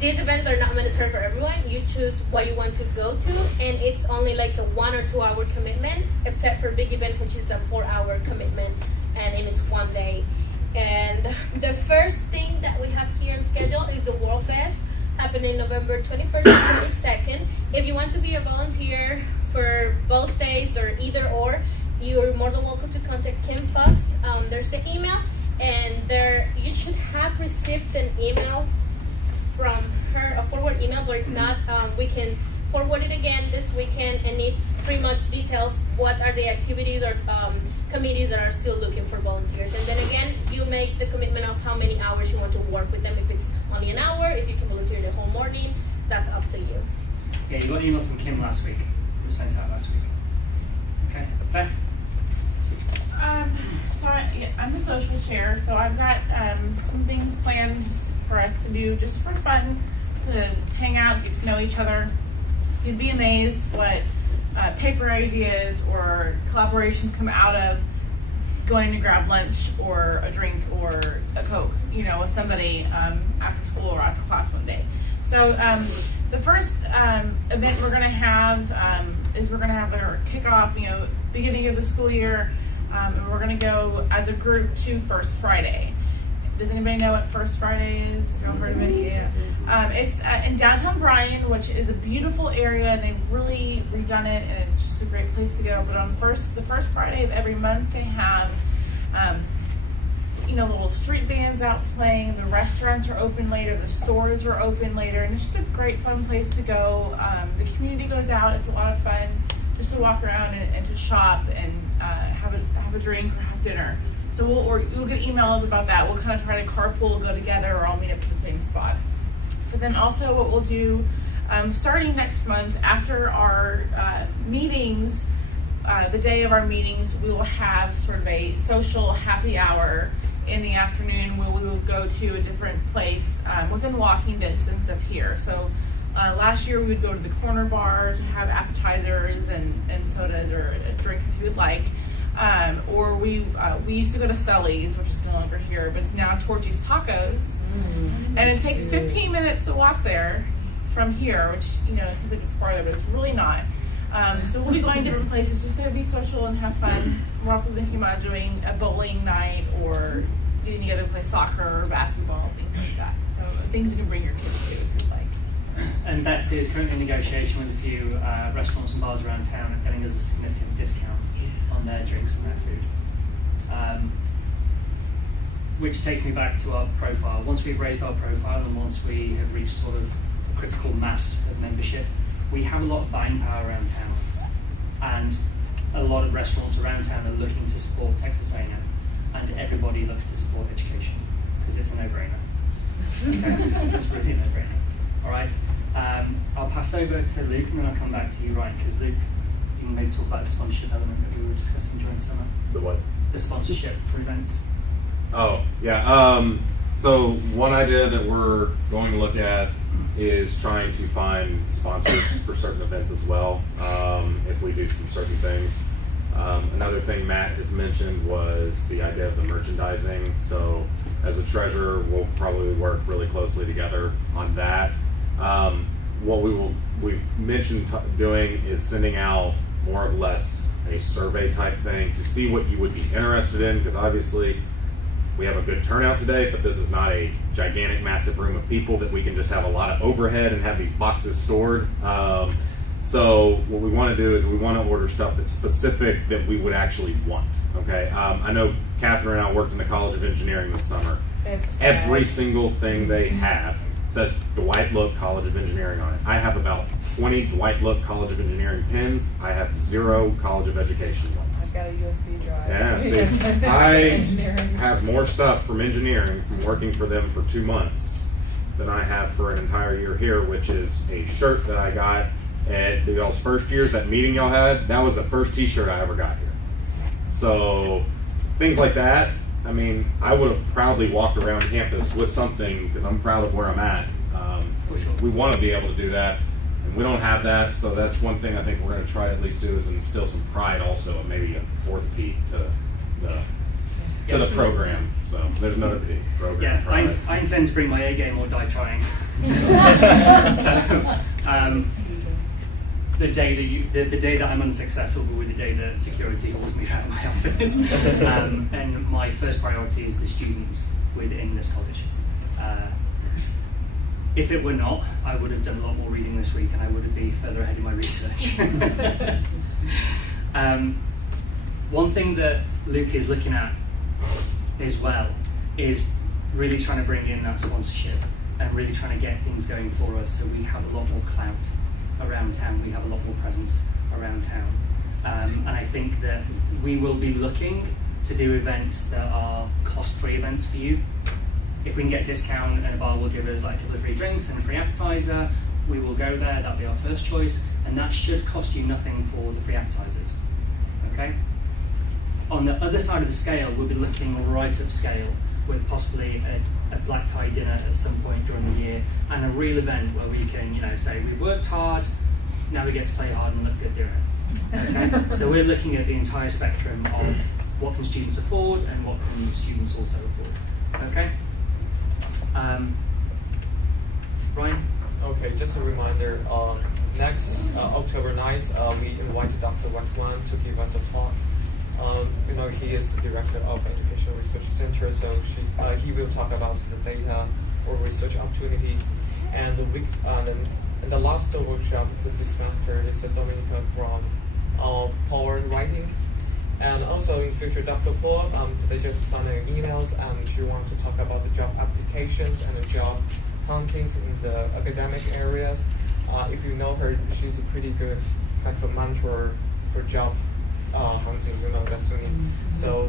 these events are not mandatory for everyone. You choose what you want to go to, and it's only like a 1 or 2 hour commitment, except for big event, which is a 4-hour commitment, and it's 1 day. And the first thing that we have here on schedule is the World Fest, happening November 21st and 22nd. If you want to be a volunteer for both days or either or, you're more than welcome to contact Kim Fox. There's an email, and you should have received an email from her a forward email, but if not, we can forward it again this weekend, and it pretty much details what are the activities or committees that are still looking for volunteers. And then again, you make the commitment of how many hours you want to work with them. If it's only an hour, if you can volunteer the whole morning, that's up to you. Yeah, you got an email from Kim last week. It was sent out last week. Okay, Beth? I'm the social chair, so I've got some things planned for us to do just for fun, to hang out, get to know each other. You'd be amazed what paper ideas or collaborations come out of going to grab lunch or a drink or a Coke, with somebody after school or after class one day. So the first event we're going to have is we're going to have our kickoff, beginning of the school year, and we're going to go as a group to First Friday. Does anybody know what First Friday is? Y'all heard of it? Yeah. It's in downtown Bryan, which is a beautiful area. They've really redone it, and it's just a great place to go. But on the first Friday of every month, they have little street bands out playing. The restaurants are open later. The stores are open later, and it's just a great fun place to go. The community goes out. It's a lot of fun just to walk around and to shop and have a drink or have dinner. So you'll get emails about that. We'll kind of try to carpool, go together, or all meet up at the same spot. But then also what we'll do, starting next month, after our meetings, the day of our meetings, we will have sort of a social happy hour in the afternoon where we will go to a different place within walking distance of here. So last year we would go to the corner bar to have appetizers and sodas or a drink if you would like. Or we used to go to Sully's, which is no longer here, but it's now Torchy's Tacos. And it takes 15 minutes to walk there from here, which, it's a bit farther, but it's really not. So we'll be going to different places just to be social and have fun. We're also thinking about doing a bowling night or getting together to play soccer or basketball, things like that. So things you can bring your kids to if you'd like. And Beth is currently in negotiation with a few restaurants and bars around town and getting us a significant discount on their drinks and their food. Which takes me back to our profile. Once we've raised our profile and once we have reached sort of critical mass of membership, we have a lot of buying power around town. And a lot of restaurants around town are looking to support Texas A&M, and everybody looks to support education because it's a no-brainer. Okay? It's really a no-brainer. All right. I'll pass over to Luke and then I'll come back to you, Ryan, because Luke, you can maybe talk about the sponsorship element that we were discussing during summer. The what? The sponsorship for events. Oh, yeah. So one idea that we're going to look at is trying to find sponsors for certain events as well, if we do some certain things. Another thing Matt has mentioned was the idea of the merchandising. So as a treasurer, we'll probably work really closely together on that. What we've mentioned doing is sending out more or less a survey type thing to see what you would be interested in, because obviously we have a good turnout today, but this is not a gigantic, massive room of people that we can just have a lot of overhead and have these boxes stored. So what we want to do is we want to order stuff that's specific that we would actually want. Okay, I know Catherine and I worked in the College of Engineering this summer. Every single thing they have says Dwight Look College of Engineering on it. I have about 20 Dwight Look College of Engineering pins. I have 0 College of Education ones. I've got a USB drive. Yeah, see, I have more stuff from engineering from working for them for 2 months than I have for an entire year here, which is a shirt that I got at y'all's first years, that meeting y'all had. That was the first t-shirt I ever got here. So things like that. I mean, I would have proudly walked around campus with something because I'm proud of where I'm at. We want to be able to do that, and we don't have that, so that's one thing I think we're going to try to at least do is instill some pride also, and maybe a fourth P to the program. So there's another P, program. Yeah, pride. I intend to bring my A game or die trying. So, the day that I'm unsuccessful will be the day that security hauls me out of my office. And my first priority is the students within this college. If it were not, I would have done a lot more reading this week and I would be further ahead in my research. One thing that Luke is looking at as well is really trying to bring in that sponsorship. and really trying to get things going for us so we have a lot more clout around town, we have a lot more presence around town. And I think that we will be looking to do events that are cost-free events for you. If we can get a discount and a bar will give us like a couple of free drinks and a free appetizer, we will go there, that'll be our first choice, and that should cost you nothing for the free appetizers, okay? On the other side of the scale, we'll be looking right upscale with possibly a black tie dinner at some point during the year and a real event where we can, you know, say we've worked hard, now we get to play hard and look good doing it. Okay? So we're looking at the entire spectrum of what can students afford and what can students also afford. Okay? Ryan? Okay, just a reminder, next October 9th, we invited Dr. Waxman to give us a talk. You know, he is the director of Educational Research Center, so he will talk about the data or research opportunities. And the last workshop with this semester is Dominica from Power Writings. And also in future, Dr. Paul, they just sent emails and she wants to talk about the job applications and the job huntings in the academic areas. If you know her, she's a pretty good kind of a mentor for job hunting, you know, that's what I mean. So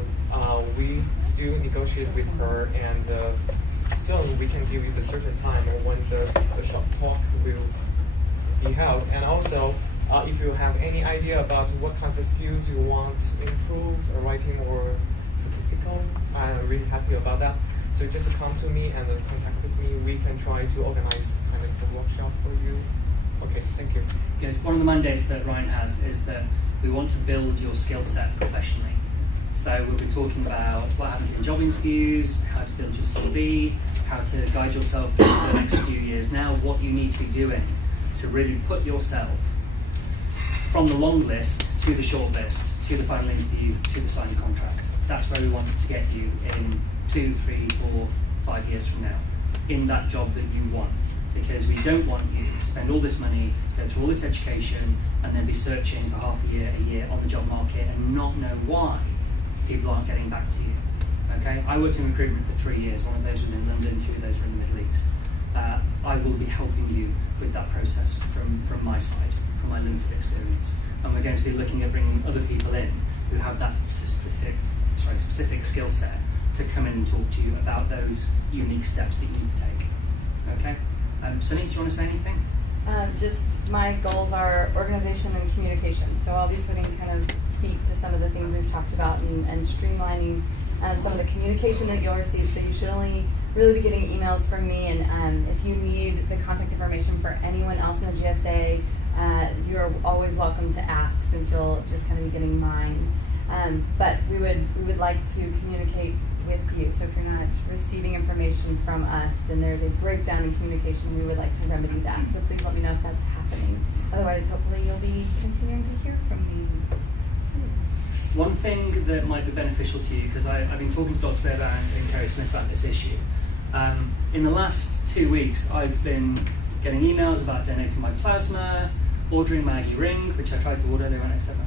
we still negotiate with her, and soon we can give you the certain time when the short talk will be held. And also, if you have any idea about what kind of skills you want to improve, writing or statistical, I'm really happy about that. So just come to me and contact with me. We can try to organize kind of a workshop for you. Okay, thank you. Good. One of the mandates that Ryan has is that we want to build your skill set professionally. So we'll be talking about what happens in job interviews, how to build your CV, how to guide yourself through the next few years now, what you need to be doing to really put yourself from the long list to the short list, to the final interview, to the signed contract. That's where we want to get you in 2, 3, 4, 5 years from now, in that job that you want. Because we don't want you to spend all this money, go through all this education, and then be searching for half a year on the job market and not know why people aren't getting back to you. Okay? I worked in recruitment for 3 years. One of those was in London, 2 of those were in the Middle East. I will be helping you with that process from my side, from my limited experience. And we're going to be looking at bringing other people in who have that specific skill set to come in and talk to you about those unique steps that you need to take. Okay? Sunny, do you want to say anything? Just my goals are organization and communication. So I'll be putting kind of feet to some of the things we've talked about and streamlining some of the communication that you'll receive. So you should only really be getting emails from me. And if you need the contact information for anyone else in the GSA, you're always welcome to ask, since you'll just kind of be getting mine. But we would like to communicate with you. So if you're not receiving information from us, then there's a breakdown in communication. We would like to remedy that. So please let me know if that's happening. Otherwise, hopefully you'll be continuing to hear from me soon. One thing that might be beneficial to you, because I've been talking to Dr. Bevan and Kerry Smith about this issue. In the last 2 weeks, I've been getting emails about donating my plasma, ordering Maggie Ring, which I tried to order, they won't accept my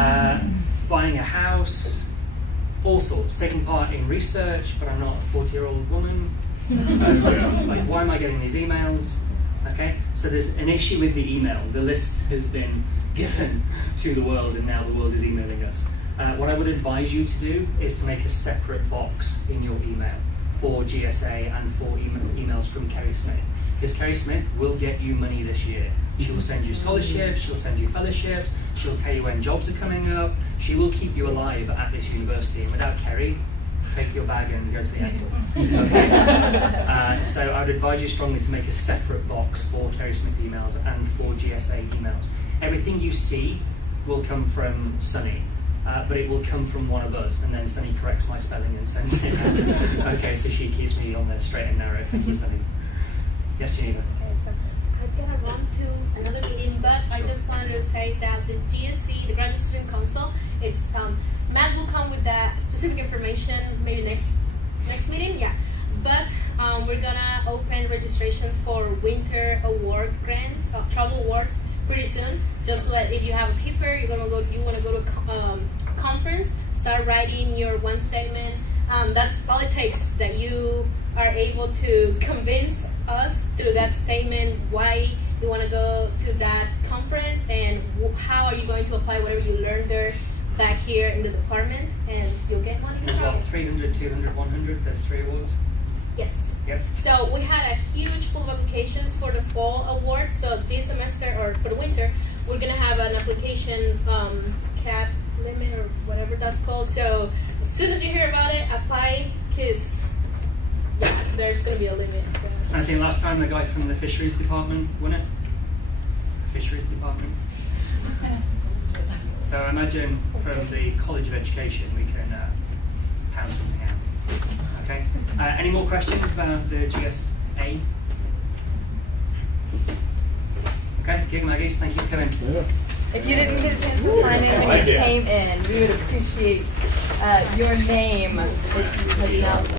order. Buying a house, all sorts, taking part in research, but I'm not a 40-year-old woman. So, like, why am I getting these emails? Okay, so there's an issue with the email. The list has been given to the world, and now the world is emailing us. What I would advise you to do is to make a separate box in your email for GSA and for emails from Kerry Smith. Because Kerry Smith will get you money this year. She will send you scholarships, she'll send you fellowships, she'll tell you when jobs are coming up, she will keep you alive at this university. And without Kerry, take your bag and go to the airport. Okay? So I would advise you strongly to make a separate box for Kerry Smith emails and for GSA emails. Everything you see will come from Sunny, but it will come from one of us, and then Sunny corrects my spelling and sends it out. Okay, so she keeps me on the straight and narrow. Thank you, Sunny. Yes, Geneva. Okay, so I'm gonna run to another meeting, but I just wanted to say that the GSC, the Graduate Student Council, it's Matt will come with that specific information maybe next meeting, yeah. But we're gonna open registrations for winter award grants, travel awards pretty soon. Just so that if you have a paper, you want to go to a conference, start writing your one statement. That's all it takes, that you are able to convince us through that statement why you want to go to that conference and how are you going to apply whatever you learned there back here in the department, and you'll get one of There's your what, 300, 200, 100, there's 3 awards. Yes. Yep. So we had a huge pool of applications for the fall awards. So this semester, or for the winter, we're gonna have an application cap limit or whatever that's called. So as soon as you hear about it, apply, because yeah, there's gonna be a limit. So. I think last time the guy from the fisheries department won it. Fisheries department. So I imagine from the College of Education we can pound something out. Okay. Any more questions about the GSA? Okay, Gig Maggies, thank you for coming. If you didn't get a chance to sign in when you came in, we would appreciate your name if you could now.